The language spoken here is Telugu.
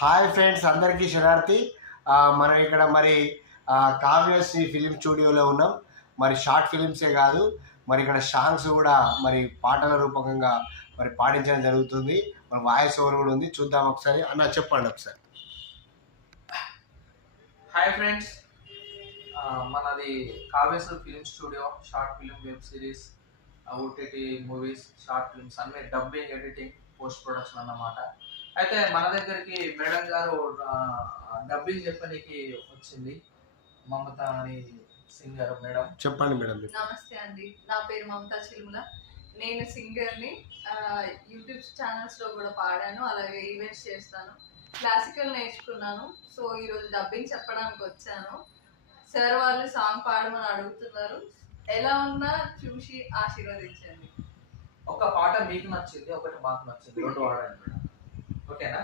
హాయ్ ఫ్రెండ్స్, అందరికీ శనార్థి. మనం ఇక్కడ మరి కావ్యశ్రీ ఫిలిం స్టూడియోలో ఉన్నాం. మరి షార్ట్ ఫిలిమ్సే కాదు, మరి ఇక్కడ సాంగ్స్ కూడా మరి పాటల రూపకంగా మరి పాడించడం జరుగుతుంది. మరి వాయిస్ ఓవర్ కూడా ఉంది. చూద్దాం ఒకసారి. అన్న చెప్పండి ఒకసారి. హాయ్ ఫ్రెండ్స్, మనది Kavyasri film studio. Short film, web series, OTT movies, short films అన్ని డబ్బింగ్, ఎడిటింగ్, పోస్ట్ ప్రొడక్షన్ అన్నమాట. అయితే మన దగ్గరికి మేడం గారు డబ్బింగ్ చెప్పడానికి వచ్చింది. మమత అని సింగర్ మేడం. చెప్పండి మేడం. నమస్తే అండి, నా పేరు మమతా చిలుముల. నేను సింగర్ని. యూట్యూబ్ ఛానల్స్లో కూడా పాడాను, అలాగే ఈవెంట్స్ చేస్తాను. క్లాసికల్ నేర్చుకున్నాను. సో ఈరోజు డబ్బింగ్ చెప్పడానికి వచ్చాను. సార్ వాళ్ళు సాంగ్ పాడమని అడుగుతున్నారు. ఎలా ఉన్నా చూసి ఆశీర్వదించండి. ఒక పాట మీకు నచ్చింది, ఒకటి మాకు నచ్చింది, రెండు వాడండి మేడం. ఓకేనా?